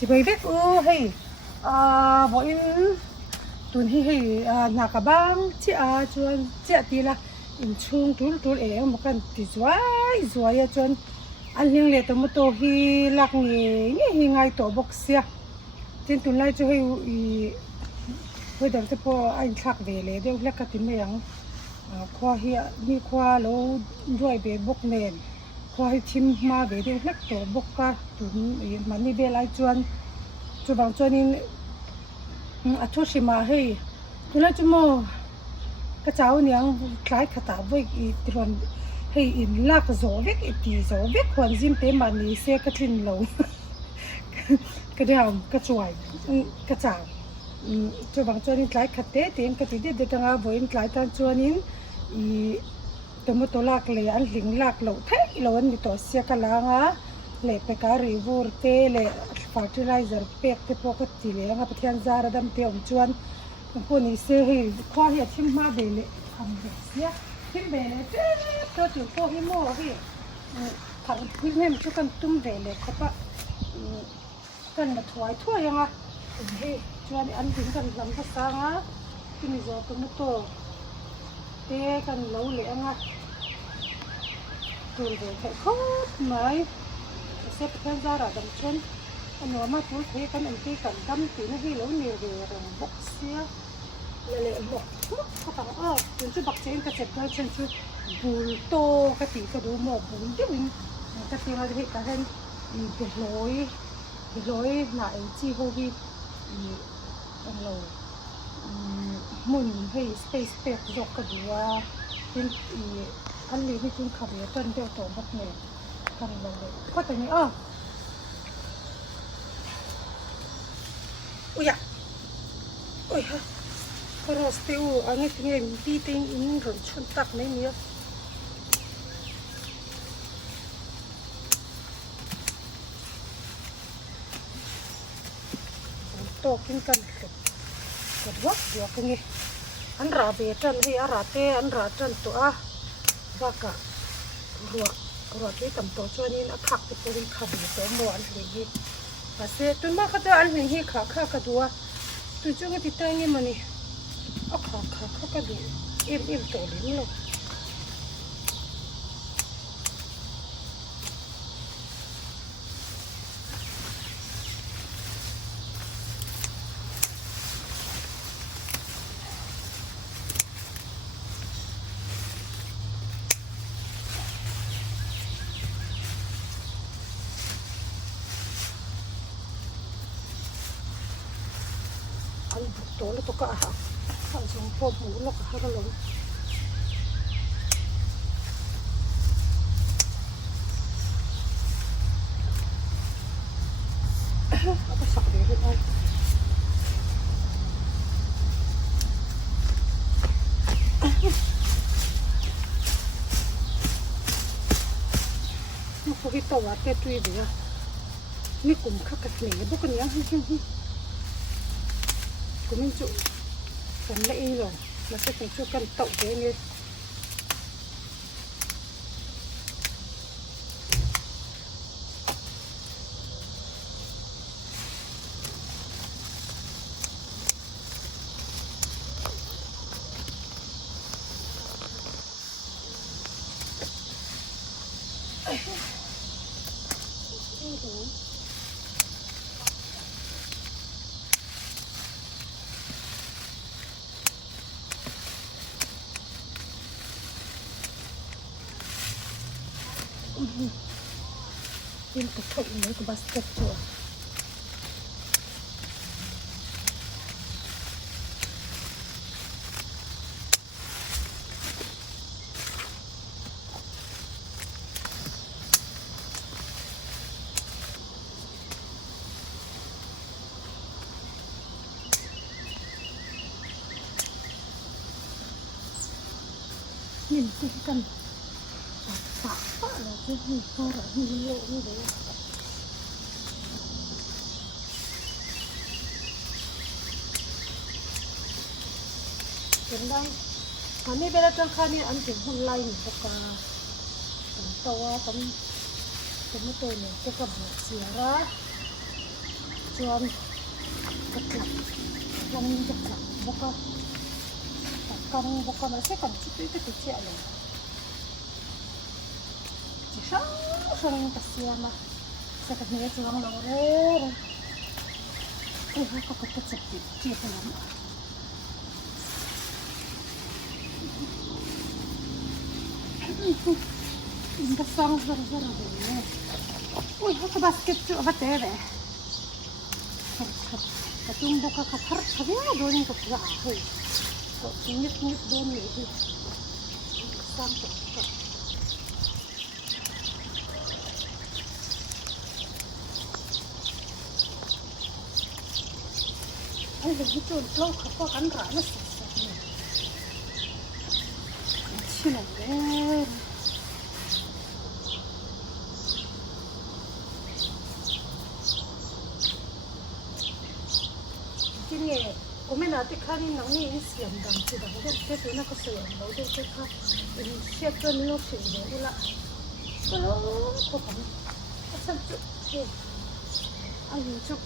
chỉ bây vết hay bọn tuần hay nhà cả bang chị chuan chị thì là in chung túi em một cái thì giỏi chuan anh liên lệ tụi tôi hi lạc nghề hi ngay tổ bốc xia trên tuần này cho hay bây giờ thì po anh thắc về lệ đều lạc cái tìm mấy khoa hi ni khoa lâu đuổi về bốc nền khoa hi chim ma về đều lạc tổ bốc cả tuần mà ni về lại chuan cho bằng chuan in thu xí mà hay tuần này chúng mo cái cháu niang cái khát à với tuần hay in lạc gió vét thì gió vét hoàn zim tế mà ni xe cái thìn lâu cái đào cái chuối cái cháu cho bằng cho nên cái khát tế thì cái gì để tăng với cái tan cho nên tụi mình tổ lạc lệ ăn lính lạc lâu thế lâu anh tổ xe cái láng á lệ pe cái river te lệ fertilizer pek te pocket ti lệ ang apathian zara dam te om chuan ko ni se hi khoa hi thim ma be lệ am be sia thim be lệ to tu ko hi mo hi thằng hi nem chu kan tum be lệ khopa kan na thuai yang a hi chuan an din kan lam ka sanga tin zo ko mo to te kan lo lệ ang a tur be khai khop mai xếp theo ra là đầm chân anh nói mà tôi thấy cái anh kia cầm đâm thì nó ghi lỗ nhiều về rồi bóc xía lệ bóc các bạn chúng tôi bóc trên cái chẹp đôi chân tôi bùn to cái tí cái đồ mỏ bùn chứ mình cái tí là cái hen bị lối lại chi hô vi anh lồi muốn hay space pet dọc cái đồ trên anh lấy cái chung khẩu để tuần theo tổ bóc này kan lo ko tani uya oi ha cross te ani tinge mi ting in ron chun tak mai ni to kin kan ko wat dia kangi an ra be tan hi ara te an ra tan to baka rồi cái tầm tổ cho nên nó khắc cái cái khắc cái tổ mồ ăn hình gì và xe tôi mà cái ăn hình gì khắc cái đùa tôi cho cái tay như mà này khắc cái đùa em tổ đến luôn tổ nó to cả hả? Hả giống phô mũ nó cả cái lồng. Apa sak deh itu? Mau kau kita buat tu itu ya. Ni kum kakak ni, bukan ya? Của mình chụp phần lệ rồi là sẽ phải cho cần tậu thế này Yung tutok ini ke basket tu. Nhìn cái cần apa lah tu ni orang ni lo ni deh. Kendang, kami bela tangkani anting hulai ni buka. Tawa kami tu ni cakap siara. จวนกระจับยังมีกระจับบุกกันบุกมาเสกันจุดที่ติดเชื้อเลยจะช่างตัดเสียมาเสกันนี้จวงเราเลยเขาก็กระจับติดเชื้อไปแล้วอินทสังสารเลยอุ้ยเขาก็บาสเกตจุดอะไรเลย Ketum buka katar, tapi doni kerja aku. Kok nyet doni itu sampai. Begitu lo apa kan rana sih. Cina deh. Ini, kami nanti kan ini siam dan sudah kita tu nak siam, lalu kita ini siapa ni nak siam ni lah. Kalau kau kan, asal tu, ayo cuk,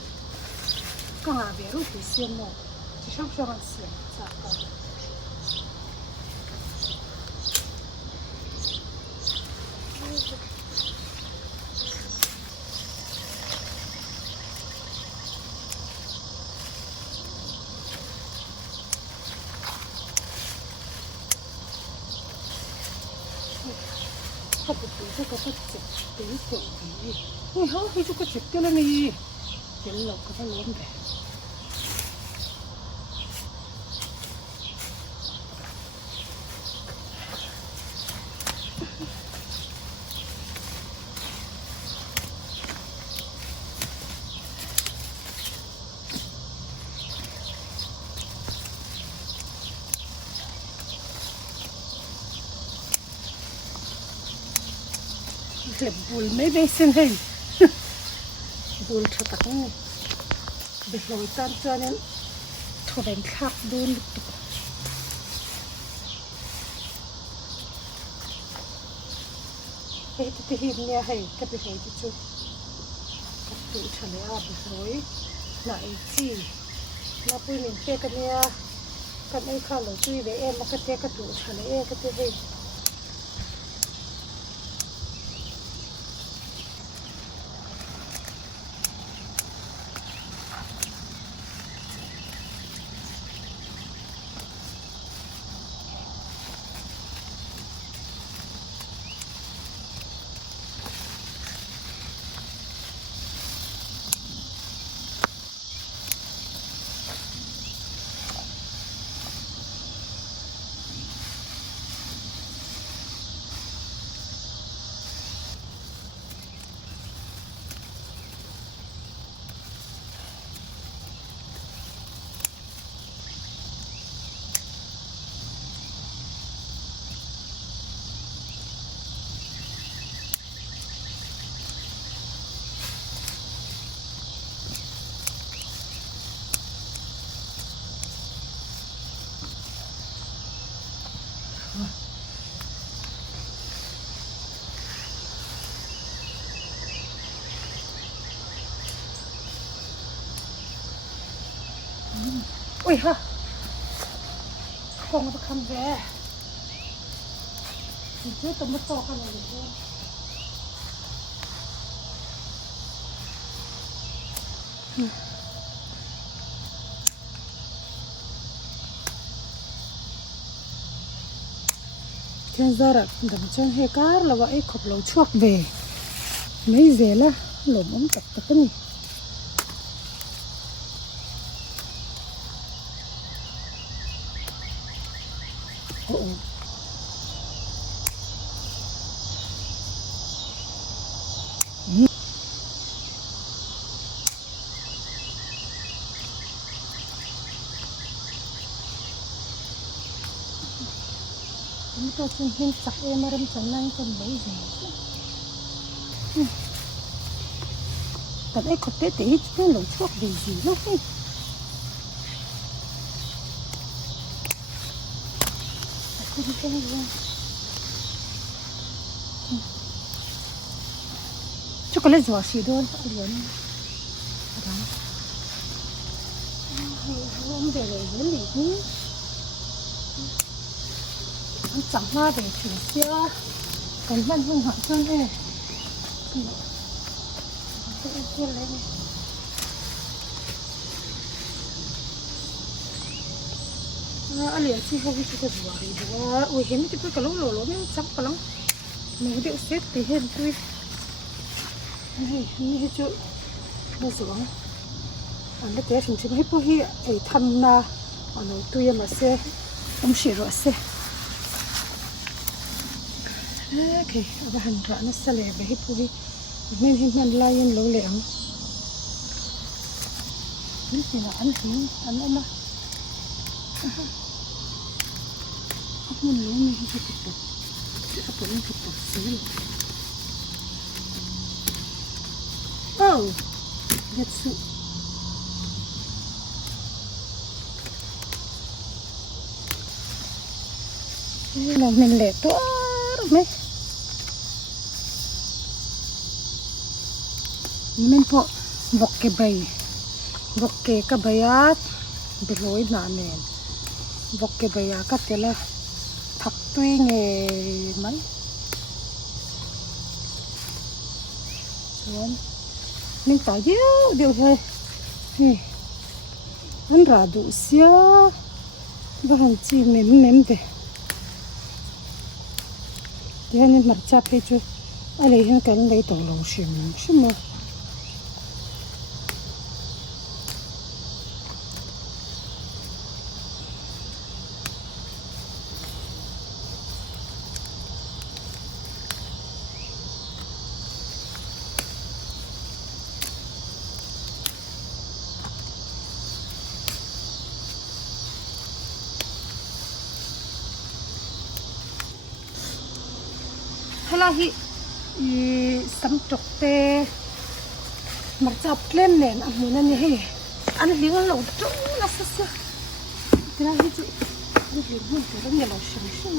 kau ada rupi siam mo, siapa siam, siapa. Itu kata cek, itu cek. Wah, itu kata cek tu lah ni. Jelak kata lom deh. Lebul may besin hay bul chatak ni beloy tan chuanin thoben thak dun tu te hi nia hay ka beloy chu ka tu chale a beloy na ai chi na pui nin te ka nia kan ai kha lo chui ve em ka te ka tu chale e ka te hay Ui ha, không có khăn về, thì chứ tao mất to khăn này luôn. Thiên gia là đầm chân hay cá là vậy khop lẩu chuột về, mấy dễ là lẩu ống tập cái này. Ito yung hinsak maram sanang kan bayi. Tapi kau teh itu kan lo cuak bayi lo. Aku bukan lo. Chocolate zuasi doon, alian. Ada. ông để đến lì nhé anh chẳng hoa để thử chưa còn văn hung hãn hơn thế kia lên anh liền chỉ không chỉ cái gì đó ui hiếm thì cứ cái lỗ lỗ nó chắc cái lắm mình điệu xếp thì hiện tuy này như chỗ bây giờ anh đã thấy chúng hết bôi hi ấy thăm na anh tuy mà xe ông xỉa rồi xe ok अब हम राना सले बही पूरी में ही मन लायन लो ले हमนี่นะอันนั้นนะअब मन लो में हीจะติดจะปวดมันติดปวดเสียเลยoh that's soนี่เราเป็นเล็กตัวไหมmình po bọc cái bayat beloy na men bọc cái bayat cái tela thắc tuy nghe mấy rồi mình tao điều thôi anh ra đủ xia và hàng chi mềm thế thế nên mặt chắp hết chưa anh lấy hàng cánh lấy tàu lồng xìm mà hala hi sam tok te mar chap tlem nen a hmun ani he an hling lo tu na sa tira hi chu ni hling hun te ram lo shim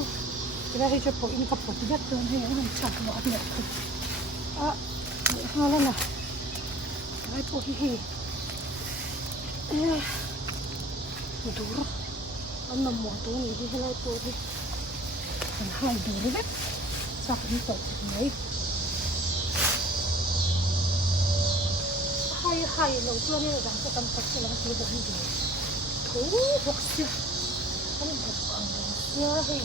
tira hi chu po in ka po ti dat ton he an chap lo at le a hala na ai po hi dur an na mo tu ni di hala po hi an hai dur vet chắc đi tổ mấy hay lâu chưa nên là cho tâm tập cho nó kia được như thế thú bọc xia không được bằng xia hay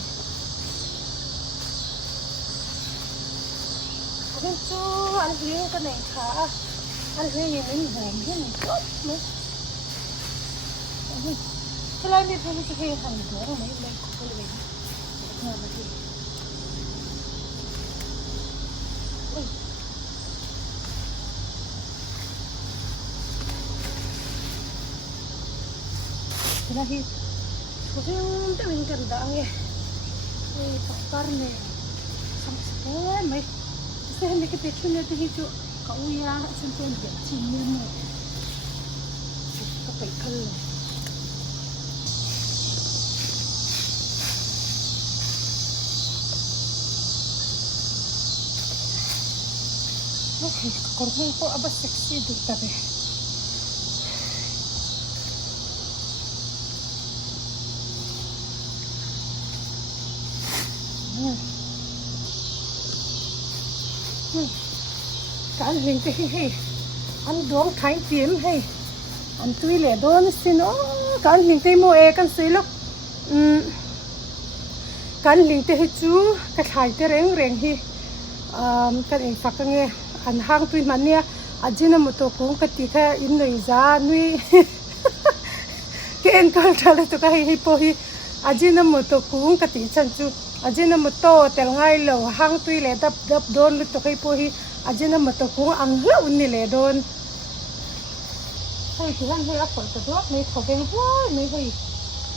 có bên chỗ ăn hiếm cái này khá ăn hiếm như mình buồn thế này tốt nữa cái này mình phải hay hàng đó mấy mấy cái này mà thì Terakhir, kau tak minta dah ye. Pakar ni, sampai mai. Saya hendak kita cuma tu hijau kau ya sampai dia cina ni. Kapai kal. Okay, korang kau abas seksi tu tapi. Anh hình thì anh đuông thái tím hay anh tuy lẻ đôn xin ó anh hình thì mua cái xí lúc anh hình thì chú cái thái thì rèn hi cái anh phát cái nghe anh hang tuy mà nha anh chỉ là một tổ cũng cái tí cái in người già nuôi cái anh coi ra là tụi cái hi po hi anh chỉ là một tổ cũng cái tí chân chú anh chỉ là một tổ tel ngay lầu hang tuy lẻ đập đôn tụi cái po hi aja mà tôi cũng ăn lâu như lẽ đồn, hay thì anh hay áp phật đó mấy khẩu bên hoa mấy cái,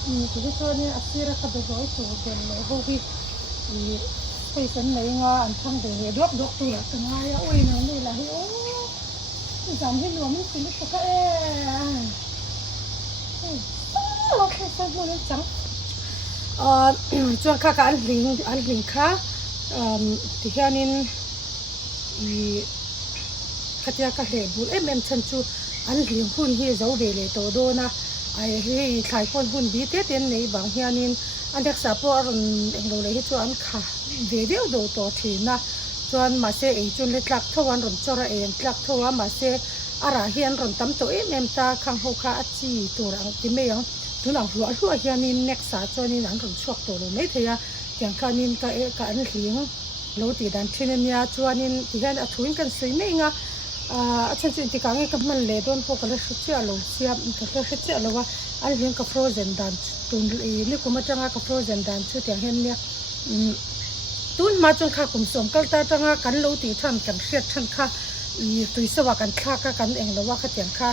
thì cái chỗ này áp xí ra cái bề chỗ bên mấy hồ vi, cái sân này ngõ ăn thang để đốt tuổi từng ngày ôi nó này là hiểu, giảm hết luôn mình chỉ biết ok sao mua được chẳng, cho các anh linh khác, thì hiện nên cái tia cái lệ bùn em chân chu anh liền hun hi giấu về lệ tổ đô na ไอ้เฮ้ยขายคนหุ่นดีเตี้ยในบางเฮียนินอันเด็กสาวพวกเราเองเราเลยให้ชวนค่ะเดี๋ยวดูตัวทีนะชวนมาเสียจนเล็กลักทวันรมจระเองลักทว่ามาเสียอาราเฮียนรมตั้มตัวเอ็มตาขังหูขาจีตัวรังที่ไม่ยังทุนหลังหัวเฮียนินเน็กสาจวนนินหลังรมชวกตัวเราไม่เทียอย่างการนินก็การเลี้ยงเราตีดันที่นี่เนี่ยชวนนินที่กันทุ่งกันสวยไม่งะฉันจะที่การเงี้ยกับมันเลยโดนพวกเราชุดเจ้าเราเสียบก็ชุดเจ้าเราว่าอันเลี้ยงกับโฟรเซนดันตุนนี่กูมาจังกับโฟรเซนดันชุดอย่างเห็นเนี่ยตุนมาจนข้ากุมสมก็แต่จังกันเราตีท่านกันเสียท่านข้าตุยสว่ากันข้ากันเองเราว่าข้าเตียงข้า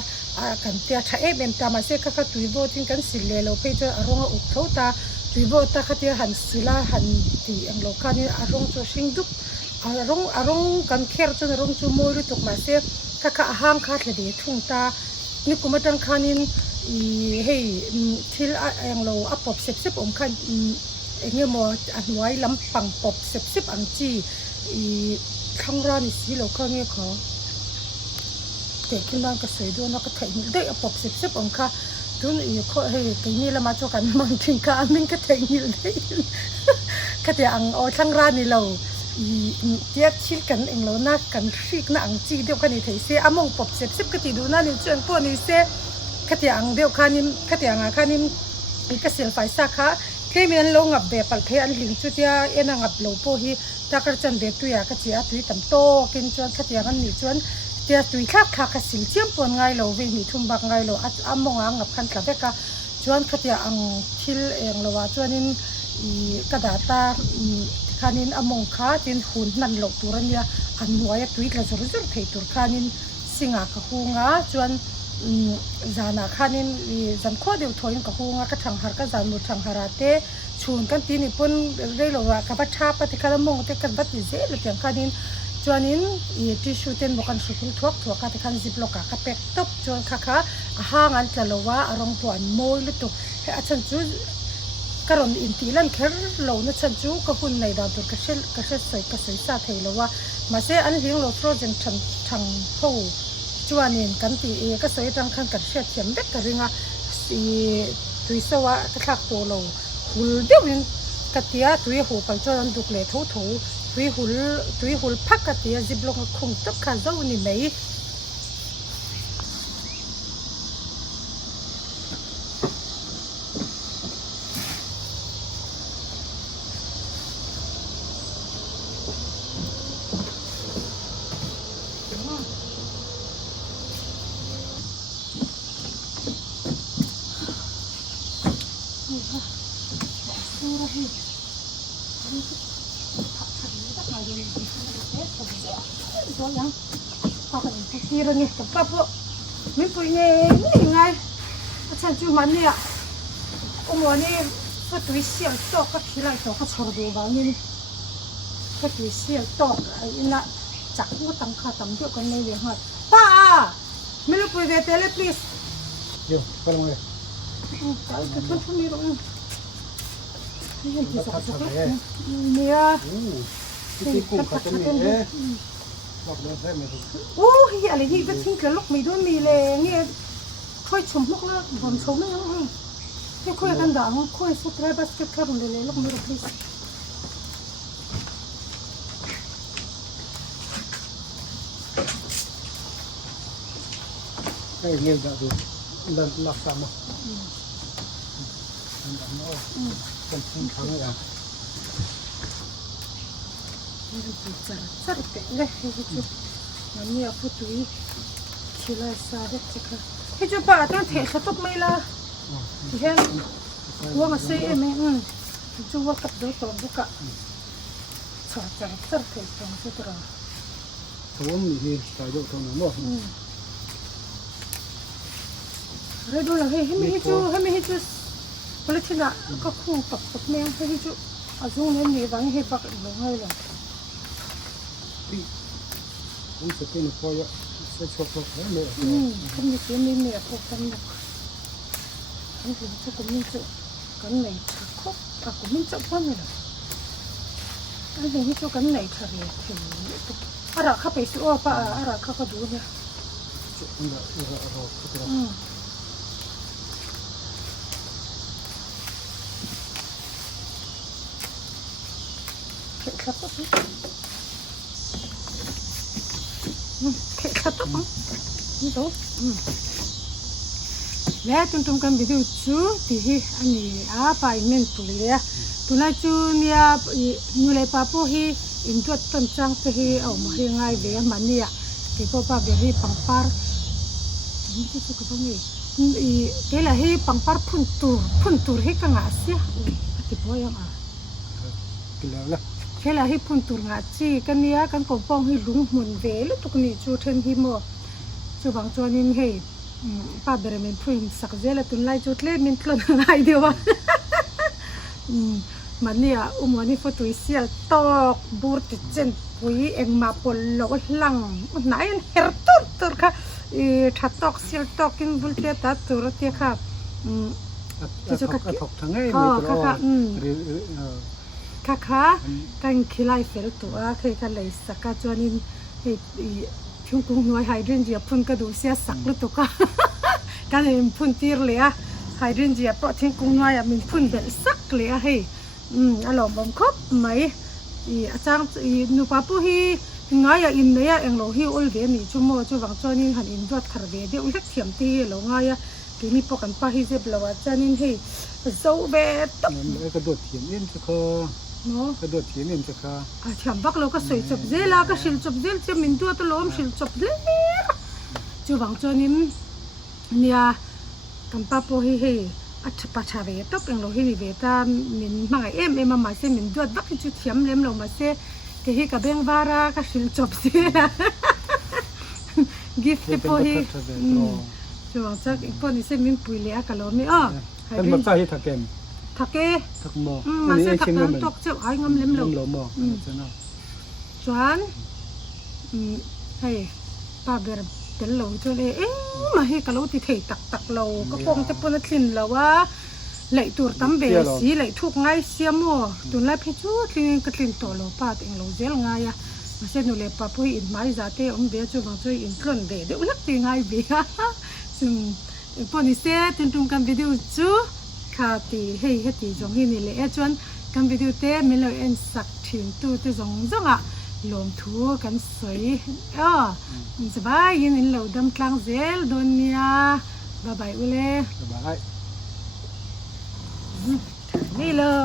กันเตียถ้าเอ็มตามาเสียข้าตุยโบทิ้งกันสิเลเราไปเจออารมณ์อุกเท่าตาตุยโบตาข้าเตียหันศิลาหันตีเองเราข้านี่อารมณ์จะชิงดุอารมณ์กันแค่จนอารมณ์จูโมรุตกมาเสียข้าห้างข้าเลยทุ่งตานี่กูมาจังข้านี่เฮ้ยที่เองเราอัปปบเสพข้าเงี้ยมัวอันไว้ลำปังปบเสพอันจีข้างร้านสิเราข้างเงี้ยขอเด็กขึ้นบ้านก็สวยด้วยแล้วก็ถ่ายได้อัปปบเสพองค่ะทุนข้อเฮ้ยทีนี้เรามาโจกันบางทีก็อันนึงก็ถ่ายอยู่ได้ก็แต่อังเอาข้างร้านนี่เราเจี๊ยบชิลกันเองเราหน้ากันชิกหน้าอังจีเดียวกันนี่ถ่ายเสียอมงปบเสพก็ติดูหน้านี่จนพวกนี้เสียก็แต่อังเดียวกันนี่ก็แต่อังค่ะนี่ก็เสียไฟสักค่ะแค่เมียนลงกับแบบปัลเทอันลิงจุดยาเอ็นงับโลโพฮีตากระจันเดตุยากระเจียตุยตั้มโตกินจวนขะเจียกันนี่จวนเจียตุยคักกระสิลเจียมปนไงโลเวนี่ทุ่มบักไงโลอัมมงงับคันกระเบกะจวนขะเจียอังทิลเองโลว่าจวนนินกระดาตาคันินอมงค้าจินหุ่นนั่นโลตุรันยาอันหัวยตุยกระจุรุเทตุคันินสิงากะฮูงาจวนจานาคันินจันข้อเดียวถอยกับฮูงากระชังหาร์กจานมุดชังหาราเตชวนกันตีนี่ปุ่นเรื่องว่ากับชาปฏิการมงเตกันบัดดิเซลเตียงคันินจวนนินที่ชูเต็นบุกันสุขุนทวกกันที่คันซิบโลกะกับเป็ดตบจวนค่ะห่างอันจะโลว่าอารมณ์ตัวมวยลุตุให้อาจารย์จูกระรอนอินทีลันเคอร์โลนัชจูกับหุ่นในดาวตัวกระเชษใส่กระใสซาเทโลว่ามาเสอันเลี้ยงโลโฟรเจนชังผู้จวนนินกันตีก็สวยจังคันกระเชษเทียมเด็กกระริงอ่ะตุยสวะกระทักตัวโลหุ่นเดียวนินกติยาตุยหูปังจวนดุกเล่ทูตุยหุ่นพักกติยาจิบลงคงตับขันเจ้านี่ไหมตัวยังพอกันทีละเนี่ยกับป้าพวกไม่ปุยเนี่ยนี่ไงฉันจูมันเนี่ยโอ้โหนี่ก็ตัวเสียงตอกก็ทีไรตอกก็ชอบดูบ้างนี่ก็ตัวเสียงตอกไอ้น่ะจักก็ตั้งค่าตั้งเยอะกันเลยเลยฮะป้าไม่รู้ปุยเวทเลย please เดี๋ยวไปลงเลยใจก็ทุกทุกนี่หรอกนี่ที่สักสักเนี่ยที่กุ้งเขาจะมีลอกเดินได้ไหมทุกโอ้ยอะไรนี่ก็ทิ้งเกลือลูกมีด้วยมีเลยเนี่ยค่อยชมลูกแล้วผมชมไม่ยังเนี่ยค่อยกันด่างค่อยสุดท้ายบาสเกตครับเลยลูกมีลูกพลีสให้เงี้ยแบบดันลักษณะดันเอาเป็นทิ้งครั้งเลยอ่ะสักแต่เลยให้จุมันเนี่ยพูดถึงคิดเลยซาเด็กจิกะให้จุป้าต้องเทสต๊อกไม่ละที่เห็นว่ามาเสียไหมจุว่ากับดูตอนบุกะชอบจังสักเทตรงสุดละถ้าว่ามีที่ใส่ยกตรงนั้นบ่เรื่องดูเลยให้ไม่ให้จุพลิตนะก็คงตับแมงให้จุอาจุเนี่ยมีบางให้ปักลงให้เลยผมจะเป็นพอยจะชกๆแล้วเลยเขามีเสียงมีเมียพวกกันนะเขาถึงจะก็มีจุกันไหนชักคบถ้าก็มีจุบ้างเลยอันนี้จุกันไหนทะเลถึงอะไรข้าไปซื้อป้าอะไรข้าก็ดูเนี่ยจุดนั้นเราก็จะ ขัดต๊อกเข็ดขัดต๊อกนี่ตัวแล้วตุ้มกันไปดูจูที่อันนี้ไปเมนปุเลยตุนจูเนี่ยนูเลยป้าพูฮีอินตัวต้นจังไปฮีเอามาให้ง่ายเบียมันเนี่ยที่พ่อป้าเบียฮีปังปาร์นี่ที่สุดก็ต้องมีเดี๋ยวฮีปังปาร์พุ่นตูร์ฮีกังอาเซียที่พ่อยังกินแล้วละเดี๋ยวฮีพุ่นตูร์งาจีกันเนี่ยกันกบปองฮีลุงมุนเวลตุกนี่จูเทนฮีโมจูบางจวนินฮีป้าเบรมันพูดสักเจลตุนไล่จุดเล่มินทลนอะไรเดียววะมันเนี่ยวันนี้ฟอตุยเสียตอกบูร์ติเจนปุยเอ็งมาปนโลหลังนายเฮร์ตุร์ค่ะถ้าตอกเสียตอกกินบุลเทียตัดตุร์เทียค่ะที่สุดก็ถกทั้งไงมีตัวค่ะกันขี้ไล่เฟลตัวเคยกันเลยสักจวนินช่วงกุ้งน้อยไฮเดรนเจียพุ่นกระดูเสียสักลุตุกะการเห็นพุ่นตีร์เลยอะไฮเดรนเจียเพราะทิ้งกุ้งน้อยมันพุ่นเบลสักเลยอะเฮ้อารมณ์บังคับไหมอาจารย์นูป้าผู้ฮีง่ายอินเนี่ยเองเราฮีอุลเวนี่ชั่วโมงชั่ววังจอนี่หันอินดวดคาร์เวเดียวเล็กเทียมตีเราง่ายที่นี่พวกกันป้าฮีเจ็บเราจานินฮีโซ่เบตกระโดดเทียมเอ็นสักกระโดดเทียมเอ็นสักเทียมบักเราก็สวยจบเจล่าก็ชิลจบเจลจะมินตัวตลอมชิลจบเจลชั่ววังจอนี่เนี่ยกันป้าผู้ฮีอัจฉริยะเวทต้องเป็นเราเห็นเวทมินมาเอ็มมาเสมินดวดบักจุดเทียมเล็มเรามาเสเกี่ยกับเบงบาราก็ชิลจบเสียกิฟต์พอฮีช่วงจากอีกคนนี้เสมินปุยเลี้ยกันเราไม่เป็นภาษาฮิตาเกมทักเก้ทักโมมาเสทักนั้นตกเจ้าไอ้งำเล็มเราส่วนให้ป้าเบรเป็นเราจนมาให้กะโลติเทตักเราก็คงจะปนทิ้งเราว่าไหลตัวตั้มเบสีไหลทุกง่ายเสียมัวตัวไหลพิจูทิ้งก็ทิ้งตัวเราป้าทิ้งเราเจลง่ายมาเส้นนูเลป้าพูดอินไม้จ่าเตอเบียจูบางจูอินกลนเดเดี๋ยวลักทิ้งง่ายเบียซึ่งพอนี่เสียตุ้มกันวิดีโอจูขาตีให้ตีจงให้นี่เลยจวนกันวิดีโอเต้ไม่เลยเอ็นสักทิ้งตัวที่จงลมทั่วกันสวยสบายยินเราดำกลางเซลโดนยาบายบายอุเล่บายนี่เลย